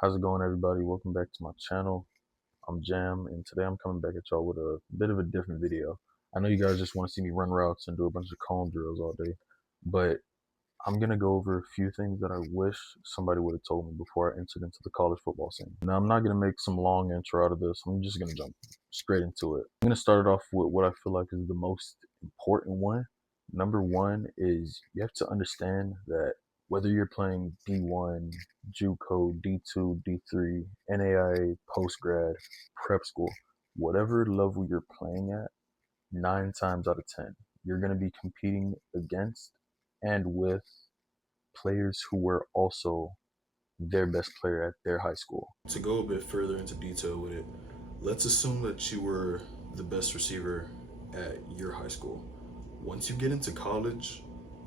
How's it going, everybody? Welcome back to my channel. I'm Jam, and today I'm coming back at y'all with a bit of a different video. I know you guys just want to see me run routes and do a bunch of calm drills all day, but I'm gonna go over a few things that I wish somebody would have told me before I entered into the college football scene. Now, I'm not gonna make some long intro out of this. I'm just gonna jump straight into it. I'm gonna start it off with what I feel like is the most important one. Number one is you have to understand that whether you're playing D1, JUCO, D2, D3, NAIA, postgrad, prep school, whatever level you're playing at, 9 times out of 10, you're going to be competing against and with players who were also their best player at their high school. To go a bit further into detail with it, let's assume that you were the best receiver at your high school. Once you get into college,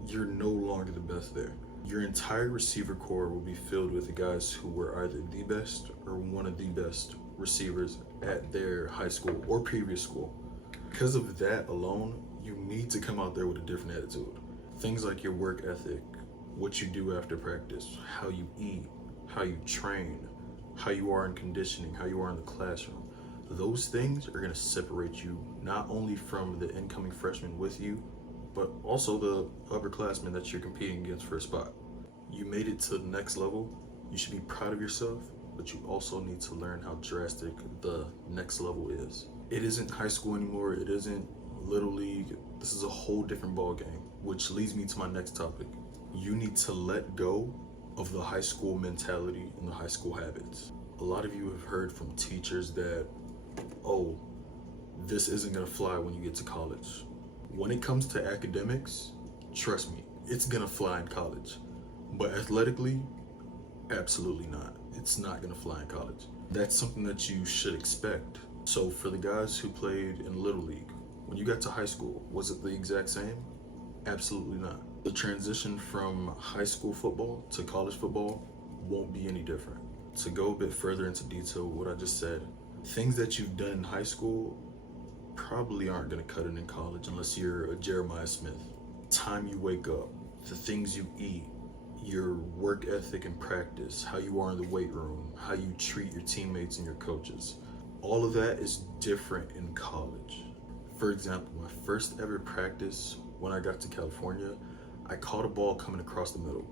you're no longer the best there. Your entire receiver core will be filled with the guys who were either the best or one of the best receivers at their high school or previous school. Because of that alone, you need to come out there with a different attitude. Things like your work ethic, what you do after practice, how you eat, how you train, how you are in conditioning, how you are in the classroom. Those things are going to separate you not only from the incoming freshmen with you, but also the upperclassmen that you're competing against for a spot. You made it to the next level. You should be proud of yourself, but you also need to learn how drastic the next level is. It isn't high school anymore. It isn't Little League. This is a whole different ball game, which leads me to my next topic. You need to let go of the high school mentality and the high school habits. A lot of you have heard from teachers that, oh, this isn't gonna fly when you get to college. When it comes to academics, trust me, it's gonna fly in college. But athletically, absolutely not. It's not gonna fly in college. That's something that you should expect. So for the guys who played in Little League, when you got to high school, was it the exact same? Absolutely not. The transition from high school football to college football won't be any different. To go a bit further into detail what I just said, things that you've done in high school probably aren't going to cut it in college unless you're a Jeremiah Smith. Time you wake up, the things you eat, your work ethic and practice, how you are in the weight room, how you treat your teammates and your coaches, all of that is different in college. For example, my first ever practice when I got to California, I caught a ball coming across the middle.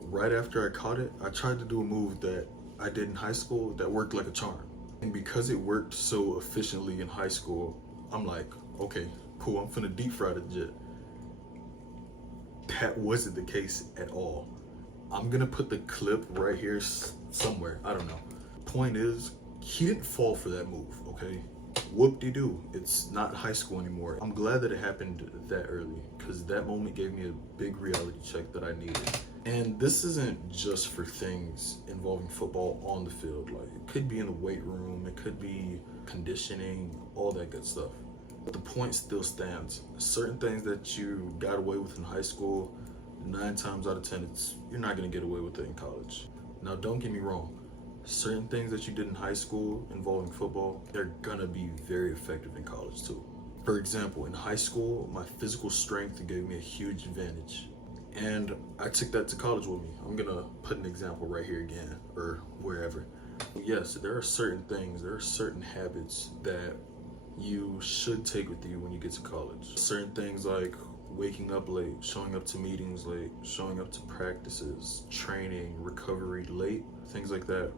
Right after I caught it, I tried to do a move that I did in high school that worked like a charm. And because it worked so efficiently in high school, I'm like, okay, cool, I'm finna deep fry the jet. That wasn't the case at all. I'm gonna put the clip right here somewhere, I don't know. Point is, he didn't fall for that move, okay? Whoop-de-doo, it's not high school anymore. I'm glad that it happened that early because that moment gave me a big reality check that I needed. And this isn't just for things involving football on the field. Like, it could be in the weight room, it could be conditioning, all that good stuff. But the point still stands. Certain things that you got away with in high school, 9 times out of 10, you're not gonna get away with it in college. Now, don't get me wrong. Certain things that you did in high school involving football, they're gonna be very effective in college too. For example, in high school, my physical strength gave me a huge advantage. And I took that to college with me. I'm gonna put an example right here again, or wherever. Yes, there are certain things, there are certain habits that you should take with you when you get to college. Certain things like waking up late, showing up to meetings late, showing up to practices, training, recovery late, things like that.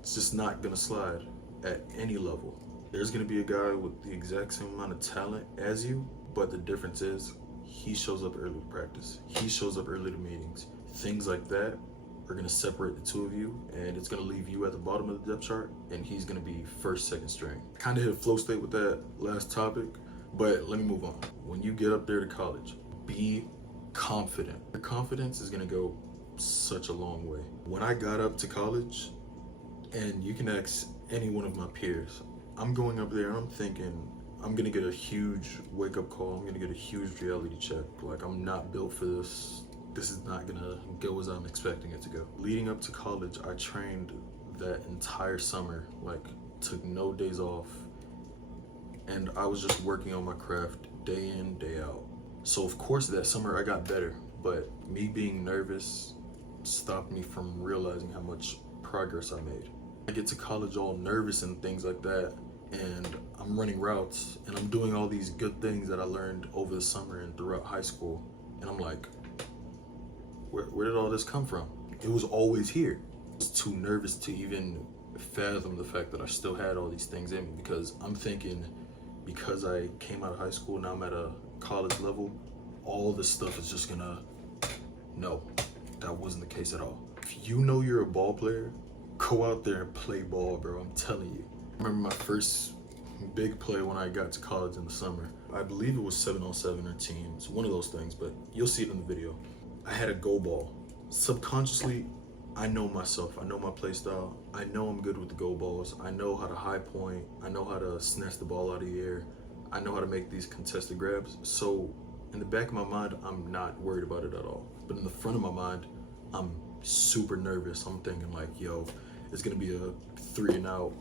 It's just not gonna slide at any level. There's gonna be a guy with the exact same amount of talent as you, but the difference is he shows up early to practice. He shows up early to meetings. Things like that are gonna separate the two of you, and it's gonna leave you at the bottom of the depth chart, and he's gonna be first, second string. Kind of hit a flow state with that last topic, but let me move on. When you get up there to college, be confident. Your confidence is gonna go such a long way. When I got up to college, and you can ask any one of my peers, I'm going up there and I'm thinking, I'm gonna get a huge wake-up call, I'm gonna get a huge reality check. Like, I'm not built for this. This is not gonna go as I'm expecting it to go. Leading up to college, I trained that entire summer, like took no days off. And I was just working on my craft day in, day out. So of course that summer I got better, but me being nervous stopped me from realizing how much progress I made. I get to college all nervous and things like that, and I'm running routes and I'm doing all these good things that I learned over the summer and throughout high school. And I'm like, where did all this come from? It was always here. I was too nervous to even fathom the fact that I still had all these things in me, because I'm thinking, because I came out of high school, now I'm at a college level, all this stuff is just gonna, no, that wasn't the case at all. If you know you're a ball player, go out there and play ball, bro, I'm telling you. I remember my first big play when I got to college in the summer. I believe it was 7-on-7 or teams, one of those things, but you'll see it in the video. I had a go ball. Subconsciously, I know myself, I know my play style, I know I'm good with the go balls, I know how to high point, I know how to snatch the ball out of the air, I know how to make these contested grabs. So in the back of my mind, I'm not worried about it at all. But in the front of my mind, I'm super nervous. I'm thinking like, yo, it's gonna be a 3 and out,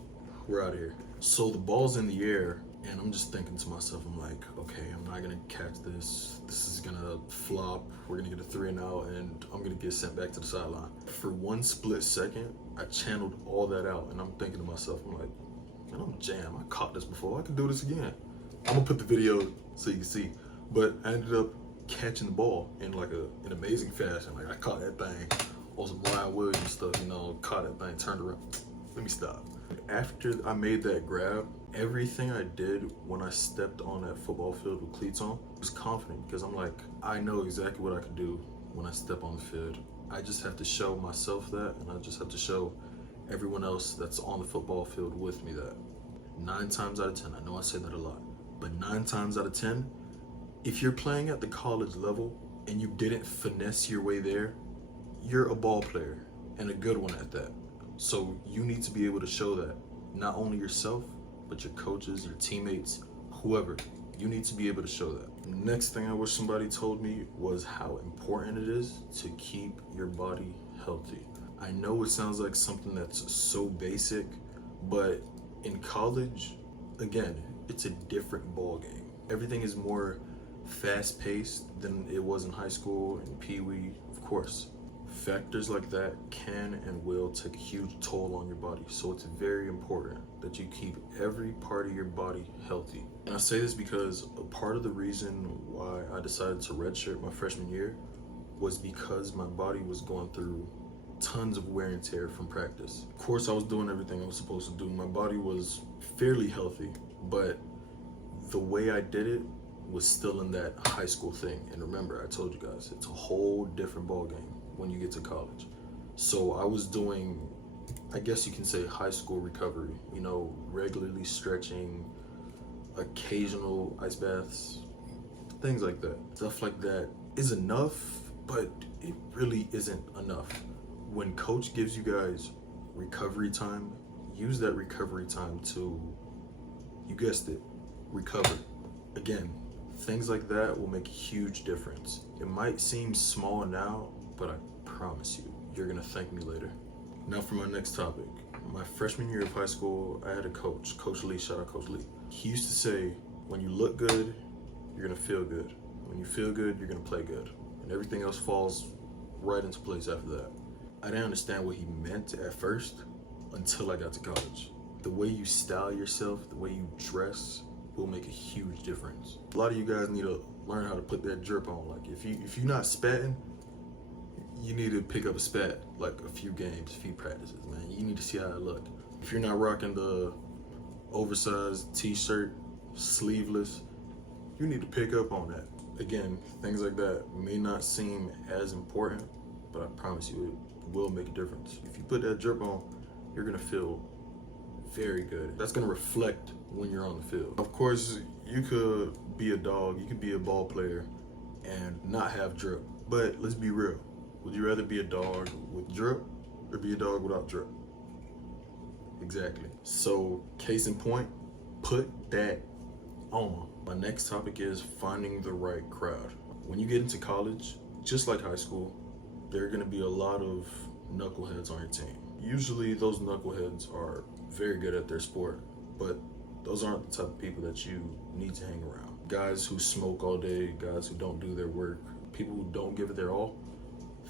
we're out of here. So the ball's in the air, and I'm just thinking to myself, I'm like, okay, I'm not gonna catch this. This is gonna flop. We're gonna get a 3 and out, and I'm gonna get sent back to the sideline. For one split second, I channeled all that out, and I'm thinking to myself, I'm like, man, I'm Jam. I caught this before. I can do this again. I'm gonna put the video so you can see. But I ended up catching the ball in like an amazing fashion. Like I caught that thing on some Ryan Williams stuff, you know, caught that thing, turned around. Let me stop. After I made that grab, everything I did when I stepped on that football field with cleats on was confident, because I'm like, I know exactly what I can do when I step on the field. I just have to show myself that, and I just have to show everyone else that's on the football field with me that. 9 times out of 10, I know I say that a lot, but 9 times out of 10, if you're playing at the college level and you didn't finesse your way there, you're a ball player, and a good one at that. So you need to be able to show that, not only yourself, but your coaches, your teammates, whoever. You need to be able to show that. Next thing I wish somebody told me was how important it is to keep your body healthy. I know it sounds like something that's so basic, but in college, again, it's a different ball game. Everything is more fast-paced than it was in high school and Pee-wee, of course. Factors like that can and will take a huge toll on your body, so it's very important that you keep every part of your body healthy. And I say this because a part of the reason why I decided to redshirt my freshman year was because my body was going through tons of wear and tear from practice. Of course, I was doing everything I was supposed to do. My body was fairly healthy, but the way I did it was still in that high school thing. And remember, I told you guys, it's a whole different ball game when you get to college. So I was doing, I guess you can say, high school recovery, you know, regularly stretching, occasional ice baths, things like that. Stuff like that is enough, but it really isn't enough. When coach gives you guys recovery time, use that recovery time to, you guessed it, recover. Again, things like that will make a huge difference. It might seem small now, but I promise you, you're gonna thank me later. Now for my next topic. My freshman year of high school, I had a coach, Coach Lee, shout out Coach Lee. He used to say, when you look good, you're gonna feel good. When you feel good, you're gonna play good. And everything else falls right into place after that. I didn't understand what he meant at first until I got to college. The way you style yourself, the way you dress will make a huge difference. A lot of you guys need to learn how to put that drip on. Like if you're not spatting, you need to pick up a spat like a few games, a few practices, man. You need to see how it look. If you're not rocking the oversized t-shirt, sleeveless, you need to pick up on that. Again, things like that may not seem as important, but I promise you it will make a difference. If you put that drip on, you're gonna feel very good. That's gonna reflect when you're on the field. Of course, you could be a dog, you could be a ball player and not have drip, but let's be real. Would you rather be a dog with drip or be a dog without drip? Exactly. So, case in point, put that on. My next topic is finding the right crowd. When you get into college, just like high school, there are gonna be a lot of knuckleheads on your team. Usually those knuckleheads are very good at their sport, but those aren't the type of people that you need to hang around. Guys who smoke all day, guys who don't do their work, people who don't give it their all,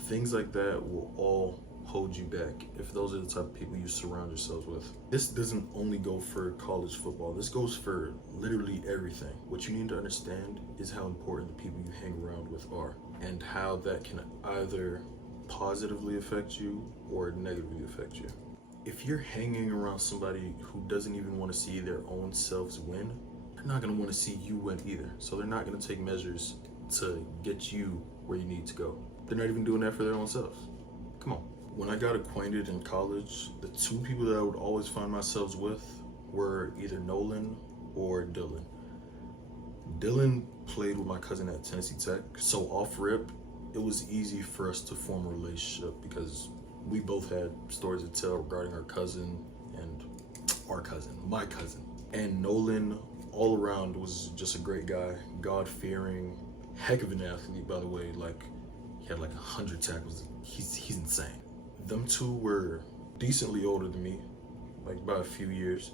things like that will all hold you back, if those are the type of people you surround yourselves with. This doesn't only go for college football, this goes for literally everything. What you need to understand is how important the people you hang around with are, and how that can either positively affect you or negatively affect you. If you're hanging around somebody who doesn't even want to see their own selves win, they're not going to want to see you win either. So they're not going to take measures to get you where you need to go. They're not even doing that for their own selves. Come on. When I got acquainted in college, the two people that I would always find myself with were either Nolan or Dylan. Dylan played with my cousin at Tennessee Tech, so off rip, it was easy for us to form a relationship because we both had stories to tell regarding our cousin and my cousin. And Nolan, all around, was just a great guy, God-fearing, heck of an athlete, by the way. Like, he had like 100 tackles. He's insane. Them two were decently older than me, like by a few years,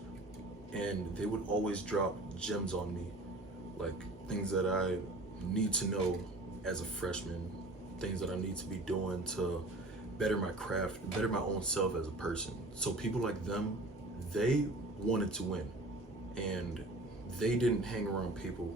and they would always drop gems on me, like things that I need to know as a freshman, things that I need to be doing to better my craft, better my own self as a person. So people like them, they wanted to win, and they didn't hang around people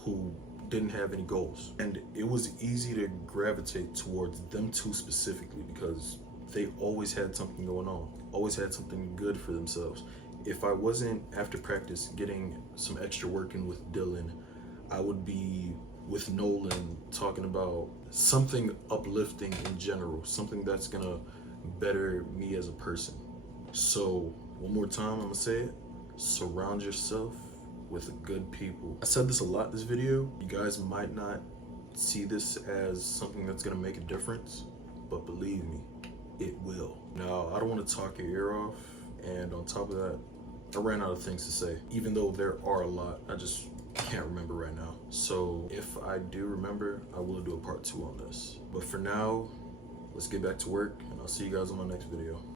who didn't have any goals. And it was easy to gravitate towards them two specifically because they always had something going on, always had something good for themselves. If I wasn't after practice getting some extra work in with Dylan, I would be with Nolan talking about something uplifting in general, something that's gonna better me as a person. So one more time, I'm gonna say it: surround yourself with good people. I said this a lot this video. You guys might not see this as something that's gonna make a difference, but believe me, it will. Now, I don't want to talk your ear off, and on top of that, I ran out of things to say. Even though there are a lot, I just can't remember right now. So if I do remember, I will do a part 2 on this. But for now, let's get back to work, and I'll see you guys on my next video.